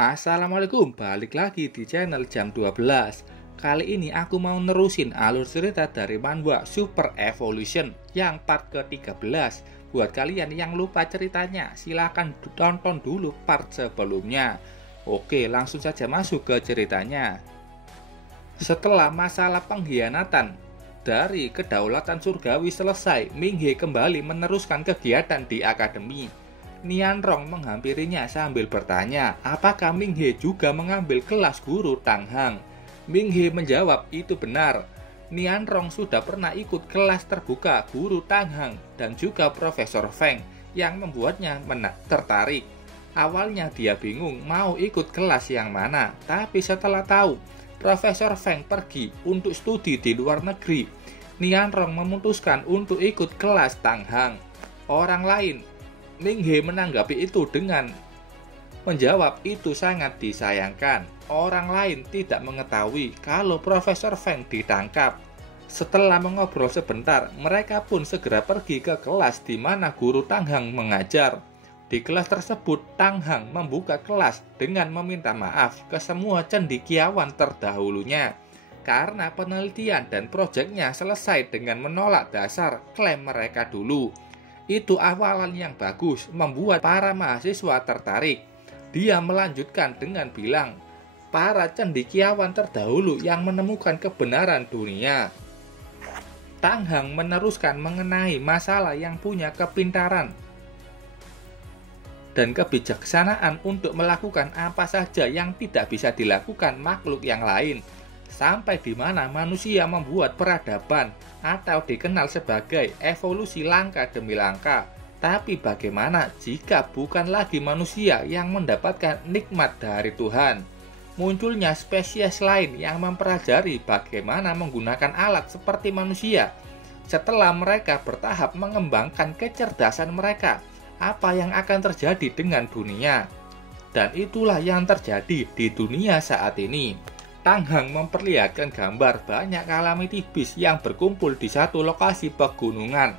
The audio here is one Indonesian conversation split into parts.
Assalamualaikum, balik lagi di channel Jam 12. Kali ini aku mau nerusin alur cerita dari manhwa Super Evolution yang part ke-13. Buat kalian yang lupa ceritanya, silahkan tonton dulu part sebelumnya. Oke, langsung saja masuk ke ceritanya. Setelah masalah pengkhianatan dari kedaulatan surgawi selesai, Minghe kembali meneruskan kegiatan di akademi. Nianrong menghampirinya sambil bertanya, apakah Minghe juga mengambil kelas guru Tang Hang? Minghe menjawab, itu benar. Nianrong sudah pernah ikut kelas terbuka guru Tang Hang dan juga Profesor Feng yang membuatnya tertarik. Awalnya dia bingung mau ikut kelas yang mana, tapi setelah tahu Profesor Feng pergi untuk studi di luar negeri, Nianrong memutuskan untuk ikut kelas Tang Hang. Orang lain Minghe menanggapi itu dengan menjawab itu sangat disayangkan. Orang lain tidak mengetahui kalau Profesor Feng ditangkap. Setelah mengobrol sebentar, mereka pun segera pergi ke kelas di mana guru Tang Hang mengajar. Di kelas tersebut, Tang Hang membuka kelas dengan meminta maaf ke semua cendekiawan terdahulunya karena penelitian dan proyeknya selesai dengan menolak dasar klaim mereka dulu. Itu awalan yang bagus, membuat para mahasiswa tertarik. Dia melanjutkan dengan bilang, para cendekiawan terdahulu yang menemukan kebenaran dunia. Tang Hang meneruskan mengenai masalah yang punya kepintaran dan kebijaksanaan untuk melakukan apa saja yang tidak bisa dilakukan makhluk yang lain, sampai di mana manusia membuat peradaban atau dikenal sebagai evolusi langkah demi langkah. Tapi bagaimana jika bukan lagi manusia yang mendapatkan nikmat dari Tuhan? Munculnya spesies lain yang mempelajari bagaimana menggunakan alat seperti manusia. Setelah mereka bertahap mengembangkan kecerdasan mereka, apa yang akan terjadi dengan dunia? Dan itulah yang terjadi di dunia saat ini. Tang Hang memperlihatkan gambar banyak calamity beast yang berkumpul di satu lokasi pegunungan.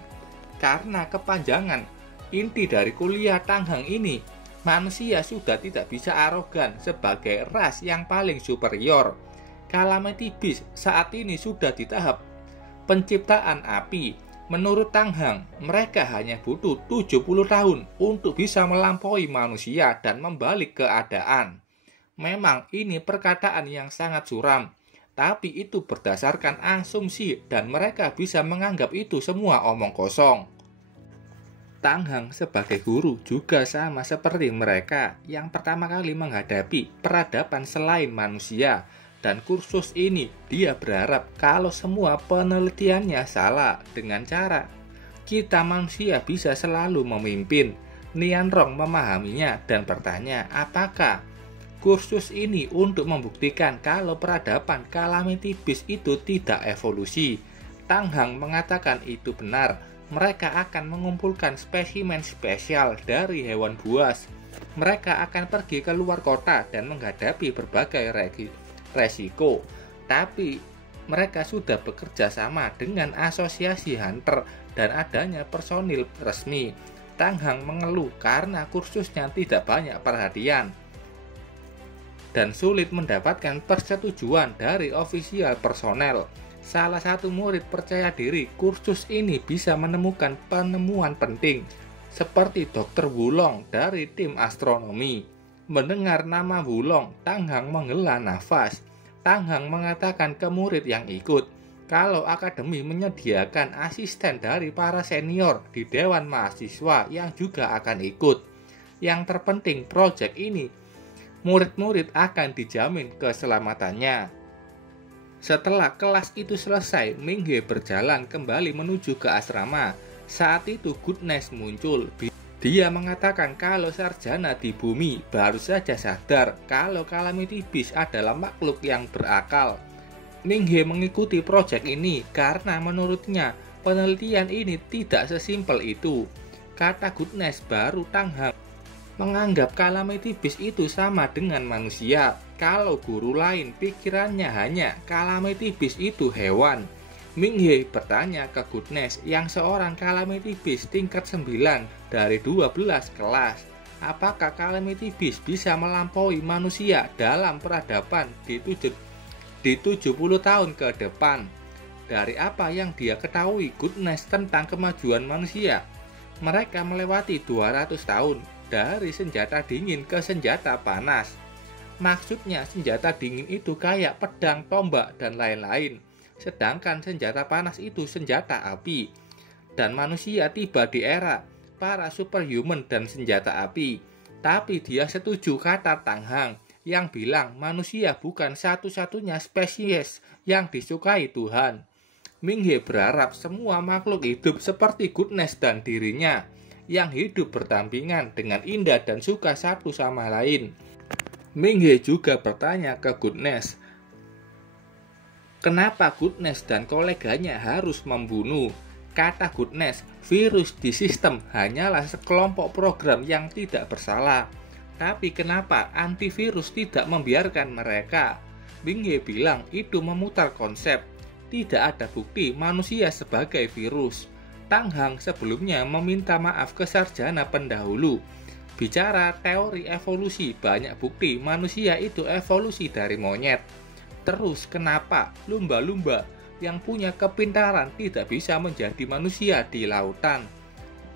Karena kepanjangan inti dari kuliah Tang Hang ini, manusia sudah tidak bisa arogan sebagai ras yang paling superior. Calamity beast saat ini sudah di tahap penciptaan api. Menurut Tang Hang, mereka hanya butuh 70 tahun untuk bisa melampaui manusia dan membalik keadaan. Memang ini perkataan yang sangat suram, tapi itu berdasarkan asumsi dan mereka bisa menganggap itu semua omong kosong. Tang Hang sebagai guru juga sama seperti mereka yang pertama kali menghadapi peradaban selain manusia, dan kursus ini dia berharap kalau semua penelitiannya salah dengan cara kita manusia bisa selalu memimpin. Nianrong memahaminya dan bertanya apakah kursus ini untuk membuktikan kalau peradaban calamity beast itu tidak evolusi. Tang Hang mengatakan itu benar. Mereka akan mengumpulkan spesimen spesial dari hewan buas. Mereka akan pergi ke luar kota dan menghadapi berbagai resiko. Tapi mereka sudah bekerja sama dengan asosiasi hunter dan adanya personil resmi. Tang Hang mengeluh karena kursusnya tidak banyak perhatian dan sulit mendapatkan persetujuan dari ofisial personel. Salah satu murid percaya diri kursus ini bisa menemukan penemuan penting, seperti Dr. Wulong dari tim astronomi. Mendengar nama Wulong, Tang Hang menghela nafas. Tang Hang mengatakan ke murid yang ikut, kalau akademi menyediakan asisten dari para senior di Dewan Mahasiswa yang juga akan ikut. Yang terpenting proyek ini, murid-murid akan dijamin keselamatannya. Setelah kelas itu selesai, Minghe berjalan kembali menuju ke asrama. Saat itu Goodness muncul. Dia mengatakan kalau sarjana di bumi baru saja sadar kalau calamity beast adalah makhluk yang berakal. Minghe mengikuti proyek ini karena menurutnya penelitian ini tidak sesimpel itu. Kata Goodness, baru Tang Hang menganggap calamity beast itu sama dengan manusia. Kalau guru lain pikirannya hanya calamity beast itu hewan. Minghe bertanya ke Goodness yang seorang calamity beast tingkat 9 dari 12 kelas. apakah Calamity Beast bisa melampaui manusia dalam peradaban di 70 tahun ke depan? Dari apa yang dia ketahui Goodness tentang kemajuan manusia, mereka melewati 200 tahun dari senjata dingin ke senjata panas. Maksudnya senjata dingin itu kayak pedang, tombak, dan lain-lain. Sedangkan senjata panas itu senjata api. Dan manusia tiba di era para superhuman dan senjata api. Tapi dia setuju kata Tang Hang yang bilang manusia bukan satu-satunya spesies yang disukai Tuhan. Ming He berharap semua makhluk hidup seperti Goodness dan dirinya, yang hidup berdampingan dengan indah dan suka satu sama lain. Ming He juga bertanya ke Goodness, kenapa Goodness dan koleganya harus membunuh? Kata Goodness, virus di sistem hanyalah sekelompok program yang tidak bersalah. Tapi kenapa antivirus tidak membiarkan mereka? Ming He bilang itu memutar konsep. Tidak ada bukti manusia sebagai virus. Tang Hang sebelumnya meminta maaf ke sarjana pendahulu. Bicara teori evolusi, banyak bukti manusia itu evolusi dari monyet. Terus kenapa lumba-lumba yang punya kepintaran tidak bisa menjadi manusia di lautan?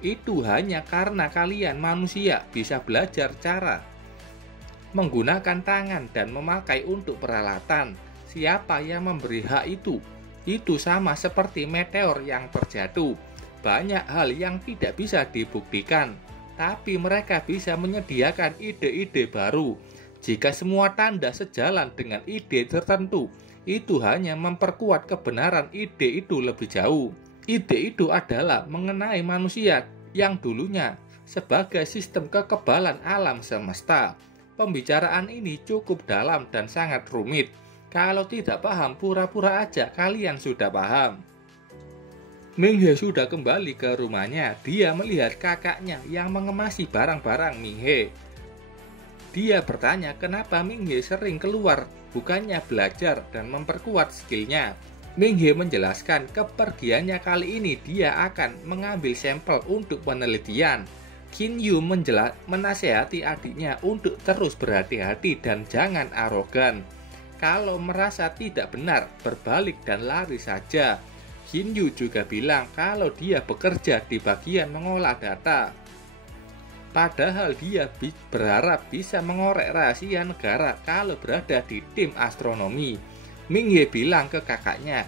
Itu hanya karena kalian manusia bisa belajar cara menggunakan tangan dan memakai untuk peralatan. Siapa yang memberi hak itu? Itu sama seperti meteor yang terjatuh. Banyak hal yang tidak bisa dibuktikan, tapi mereka bisa menyediakan ide-ide baru. Jika semua tanda sejalan dengan ide tertentu, itu hanya memperkuat kebenaran ide itu lebih jauh. Ide itu adalah mengenai manusia yang dulunya sebagai sistem kekebalan alam semesta. Pembicaraan ini cukup dalam dan sangat rumit. Kalau tidak paham, pura-pura aja kalian sudah paham. Ming He sudah kembali ke rumahnya. Dia melihat kakaknya yang mengemasi barang-barang Ming He. Dia bertanya kenapa Ming He sering keluar, bukannya belajar dan memperkuat skillnya. Ming He menjelaskan kepergiannya kali ini dia akan mengambil sampel untuk penelitian. Qin Yu menasehati adiknya untuk terus berhati-hati dan jangan arogan. Kalau merasa tidak benar, berbalik dan lari saja. Qin Yu juga bilang kalau dia bekerja di bagian mengolah data. Padahal dia berharap bisa mengorek rahasia negara kalau berada di tim astronomi. Ming He bilang ke kakaknya,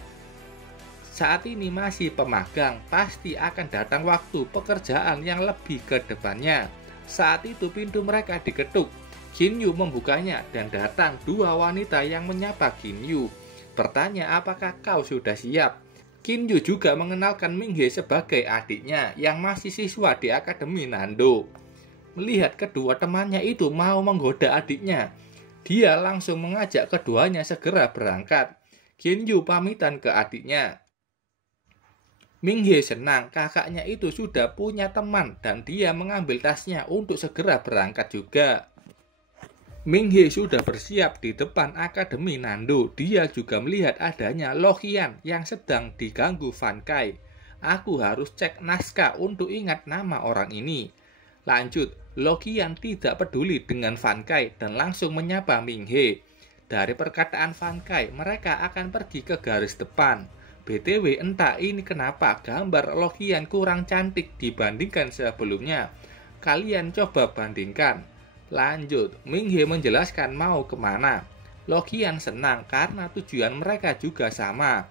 saat ini masih pemagang, pasti akan datang waktu pekerjaan yang lebih ke depannya. Saat itu pintu mereka diketuk. Qin Yu membukanya dan datang dua wanita yang menyapa Qin Yu. Bertanya apakah kau sudah siap? Qin Yu juga mengenalkan Ming He sebagai adiknya yang masih siswa di Akademi Nando. Melihat kedua temannya itu mau menggoda adiknya, dia langsung mengajak keduanya segera berangkat. Qin Yu pamitan ke adiknya. Ming He senang kakaknya itu sudah punya teman dan dia mengambil tasnya untuk segera berangkat juga. Ming He sudah bersiap di depan Akademi Nando. Dia juga melihat adanya Lo Qian yang sedang diganggu Fan Kai. Aku harus cek naskah untuk ingat nama orang ini. Lanjut, Lo Qian tidak peduli dengan Fan Kai dan langsung menyapa Ming He. Dari perkataan Fan Kai, mereka akan pergi ke garis depan. BTW, entah ini kenapa gambar Lo Qian kurang cantik dibandingkan sebelumnya. Kalian coba bandingkan. Lanjut, Ming He menjelaskan mau kemana. Lo Qian senang karena tujuan mereka juga sama.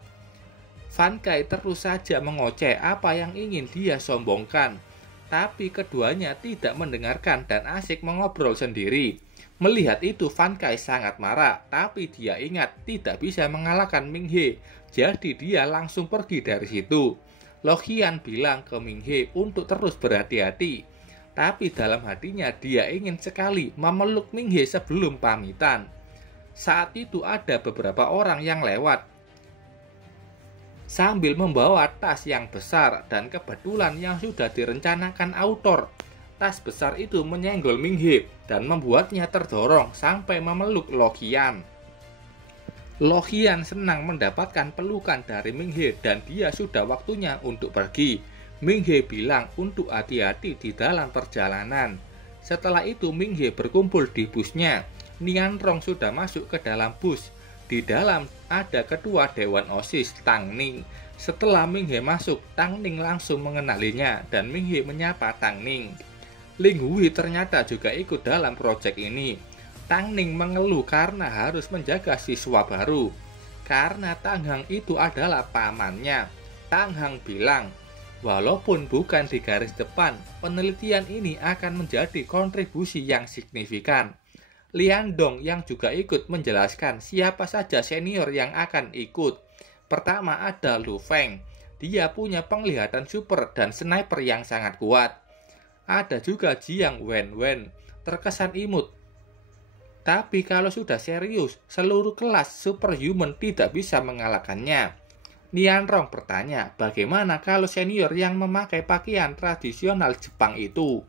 Fan Kai terus saja mengoceh apa yang ingin dia sombongkan. Tapi keduanya tidak mendengarkan dan asik mengobrol sendiri. Melihat itu Fan Kai sangat marah, tapi dia ingat tidak bisa mengalahkan Ming He. Jadi dia langsung pergi dari situ. Lo Qian bilang ke Ming He untuk terus berhati-hati. Tapi dalam hatinya dia ingin sekali memeluk Ming He sebelum pamitan. Saat itu ada beberapa orang yang lewat sambil membawa tas yang besar dan kebetulan yang sudah direncanakan autor. Tas besar itu menyenggol Ming He dan membuatnya terdorong sampai memeluk Lo Qian. Lo Qian senang mendapatkan pelukan dari Ming He dan dia sudah waktunya untuk pergi. Ming He bilang untuk hati-hati di dalam perjalanan. Setelah itu Ming He berkumpul di busnya. Nian Rong sudah masuk ke dalam bus. Di dalam ada ketua Dewan OSIS, Tang Ning. Setelah Ming He masuk, Tang Ning langsung mengenalinya dan Ming He menyapa Tang Ning. Ling Hui ternyata juga ikut dalam proyek ini. Tang Ning mengeluh karena harus menjaga siswa baru. Karena Tang Hang itu adalah pamannya. Tang Hang bilang, walaupun bukan di garis depan, penelitian ini akan menjadi kontribusi yang signifikan. Lian Dong yang juga ikut menjelaskan siapa saja senior yang akan ikut. Pertama ada Lu Feng. Dia punya penglihatan super dan sniper yang sangat kuat. Ada juga Jiang Wenwen, terkesan imut. Tapi kalau sudah serius, seluruh kelas superhuman tidak bisa mengalahkannya. Nian Rong bertanya, bagaimana kalau senior yang memakai pakaian tradisional Jepang itu?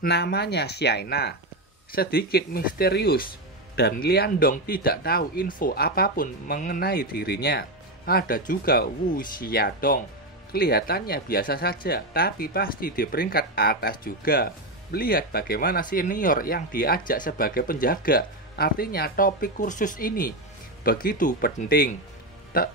Namanya Shaina. Sedikit misterius, dan Lian Dong tidak tahu info apapun mengenai dirinya. Ada juga Wu Xiaodong. Kelihatannya biasa saja, tapi pasti di peringkat atas juga. Melihat bagaimana senior yang diajak sebagai penjaga, artinya topik kursus ini begitu penting.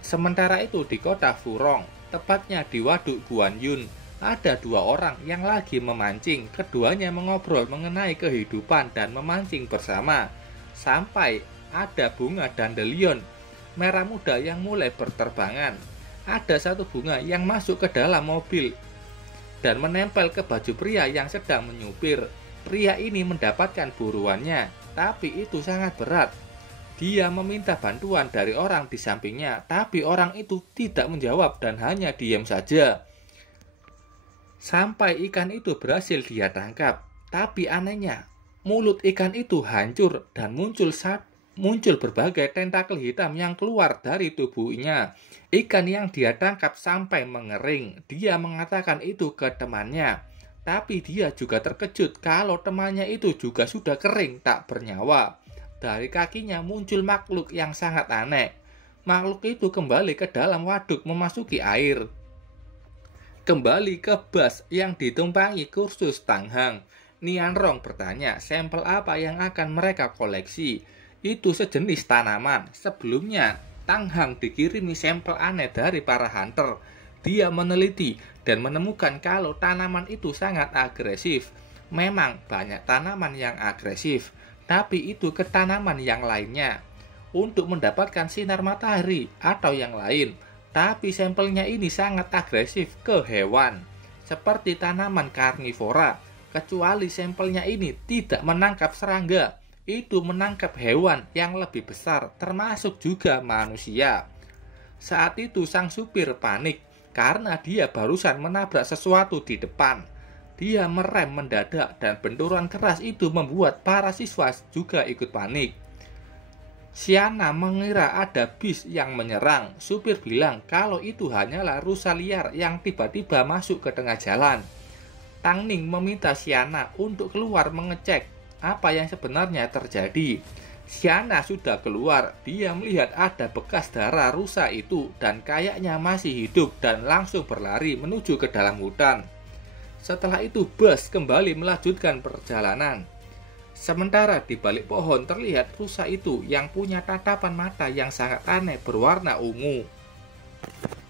Sementara itu di kota Furong, tepatnya di Waduk Guanyun, ada dua orang yang lagi memancing. Keduanya mengobrol mengenai kehidupan dan memancing bersama. Sampai ada bunga dandelion merah muda yang mulai berterbangan. Ada satu bunga yang masuk ke dalam mobil dan menempel ke baju pria yang sedang menyupir. Pria ini mendapatkan buruannya, tapi itu sangat berat. Dia meminta bantuan dari orang di sampingnya, tapi orang itu tidak menjawab dan hanya diam saja. Sampai ikan itu berhasil dia tangkap. Tapi anehnya, mulut ikan itu hancur dan muncul berbagai tentakel hitam yang keluar dari tubuhnya. Ikan yang dia tangkap sampai mengering. Dia mengatakan itu ke temannya. Tapi dia juga terkejut kalau temannya itu juga sudah kering tak bernyawa. Dari kakinya muncul makhluk yang sangat aneh. Makhluk itu kembali ke dalam waduk memasuki air. Kembali ke bus yang ditumpangi kursus Tang Hang. Nian Rong bertanya sampel apa yang akan mereka koleksi. Itu sejenis tanaman. Sebelumnya Tang Hang dikirimi sampel aneh dari para hunter. Dia meneliti dan menemukan kalau tanaman itu sangat agresif. Memang banyak tanaman yang agresif, tapi itu ke tanaman yang lainnya. Untuk mendapatkan sinar matahari atau yang lain. Tapi sampelnya ini sangat agresif ke hewan, seperti tanaman karnivora. Kecuali sampelnya ini tidak menangkap serangga, itu menangkap hewan yang lebih besar, termasuk juga manusia. Saat itu sang supir panik, karena dia barusan menabrak sesuatu di depan. Dia merem mendadak dan benturan keras itu membuat para siswa juga ikut panik. Xiana mengira ada bis yang menyerang. Supir bilang kalau itu hanyalah rusa liar yang tiba-tiba masuk ke tengah jalan. Tang Ning meminta Xiana untuk keluar mengecek apa yang sebenarnya terjadi. Xiana sudah keluar. Dia melihat ada bekas darah rusa itu dan kayaknya masih hidup dan langsung berlari menuju ke dalam hutan. Setelah itu bus kembali melanjutkan perjalanan. Sementara di balik pohon terlihat rusa itu yang punya tatapan mata yang sangat aneh berwarna ungu.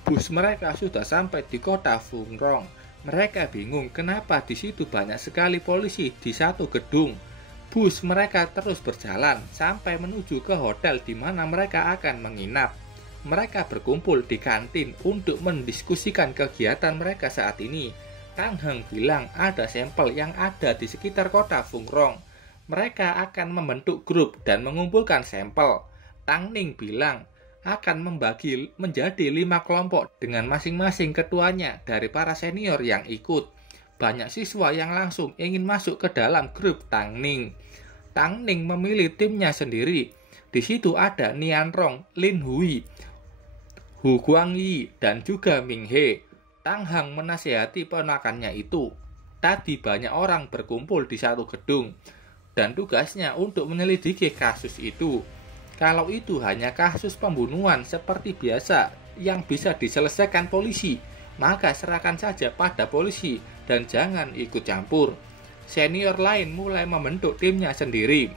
Bus mereka sudah sampai di kota Furong. Mereka bingung kenapa di situ banyak sekali polisi di satu gedung. Bus mereka terus berjalan sampai menuju ke hotel di mana mereka akan menginap. Mereka berkumpul di kantin untuk mendiskusikan kegiatan mereka saat ini. Tang Hang bilang ada sampel yang ada di sekitar kota Furong. Mereka akan membentuk grup dan mengumpulkan sampel. Tang Ning bilang akan membagi menjadi 5 kelompok dengan masing-masing ketuanya dari para senior yang ikut. Banyak siswa yang langsung ingin masuk ke dalam grup Tang Ning. Tang Ning memilih timnya sendiri. Di situ ada Nian Rong, Lin Hui, Hu Guangyi, dan juga Ming He. Tang Hang menasihati ponakannya itu. Tadi banyak orang berkumpul di satu gedung. Dan tugasnya untuk menyelidiki kasus itu. Kalau itu hanya kasus pembunuhan seperti biasa yang bisa diselesaikan polisi, maka serahkan saja pada polisi dan jangan ikut campur. Senior lain mulai membentuk timnya sendiri.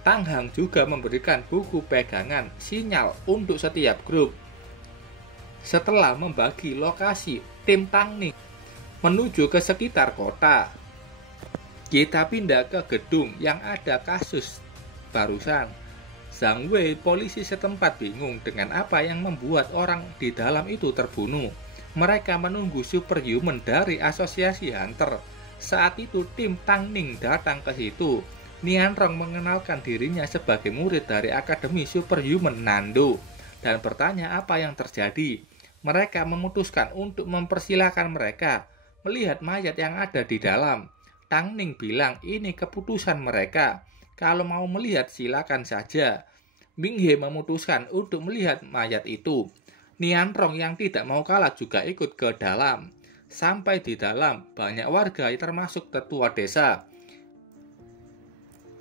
Tang Hang juga memberikan buku pegangan sinyal untuk setiap grup. Setelah membagi lokasi, tim Tang Ning menuju ke sekitar kota. Kita pindah ke gedung yang ada kasus barusan. Zhang Wei, polisi setempat bingung dengan apa yang membuat orang di dalam itu terbunuh. Mereka menunggu superhuman dari asosiasi Hunter. Saat itu tim Tang Ning datang ke situ. Nianrong mengenalkan dirinya sebagai murid dari Akademi Superhuman Nando dan bertanya apa yang terjadi. Mereka memutuskan untuk mempersilahkan mereka melihat mayat yang ada di dalam. Tang Ning bilang ini keputusan mereka. Kalau mau melihat silakan saja. Ming He memutuskan untuk melihat mayat itu. Nianrong yang tidak mau kalah juga ikut ke dalam. Sampai di dalam, banyak warga termasuk tetua desa.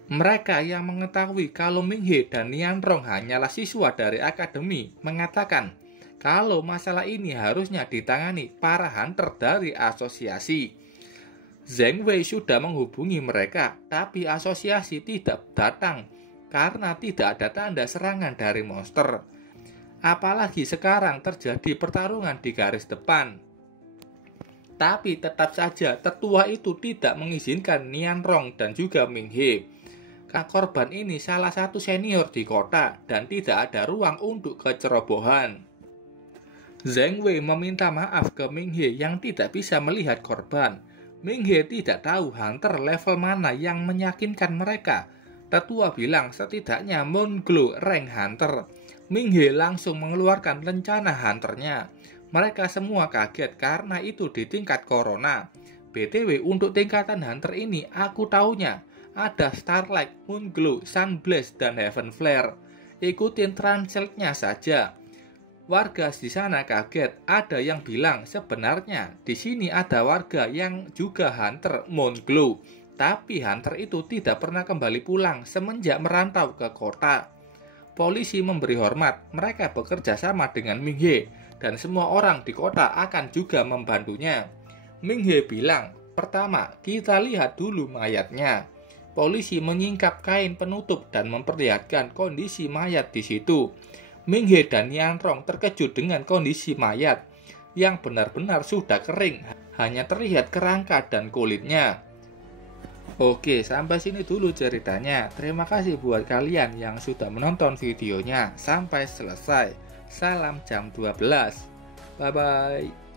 Mereka yang mengetahui kalau Ming He dan Nianrong hanyalah siswa dari akademi mengatakan kalau masalah ini harusnya ditangani para hunter dari asosiasi. Zhang Wei sudah menghubungi mereka, tapi asosiasi tidak datang karena tidak ada tanda serangan dari monster. Apalagi sekarang terjadi pertarungan di garis depan. Tapi tetap saja tetua itu tidak mengizinkan Nianrong dan juga Ming He. Korban ini salah satu senior di kota dan tidak ada ruang untuk kecerobohan. Zhang Wei meminta maaf ke Ming He yang tidak bisa melihat korban. Ming He tidak tahu hunter level mana yang meyakinkan mereka. Tetua bilang setidaknya Moon Glow rank hunter. Ming He langsung mengeluarkan rencana hunternya. Mereka semua kaget karena itu di tingkat corona. BTW untuk tingkatan hunter ini aku taunya ada Starlight, Moon Glow, Sunblaze, dan Heaven Flare. Ikutin translate-nya saja. Warga di sana kaget. Ada yang bilang sebenarnya di sini ada warga yang juga hunter Moon Glow. Tapi hunter itu tidak pernah kembali pulang semenjak merantau ke kota. Polisi memberi hormat, mereka bekerja sama dengan Ming He, dan semua orang di kota akan juga membantunya. Ming He bilang, pertama, kita lihat dulu mayatnya. Polisi menyingkap kain penutup dan memperlihatkan kondisi mayat di situ. Ming He dan Nianrong terkejut dengan kondisi mayat, yang benar-benar sudah kering, hanya terlihat kerangka dan kulitnya. Oke, sampai sini dulu ceritanya. Terima kasih buat kalian yang sudah menonton videonya sampai selesai. Salam jam 12. Bye-bye.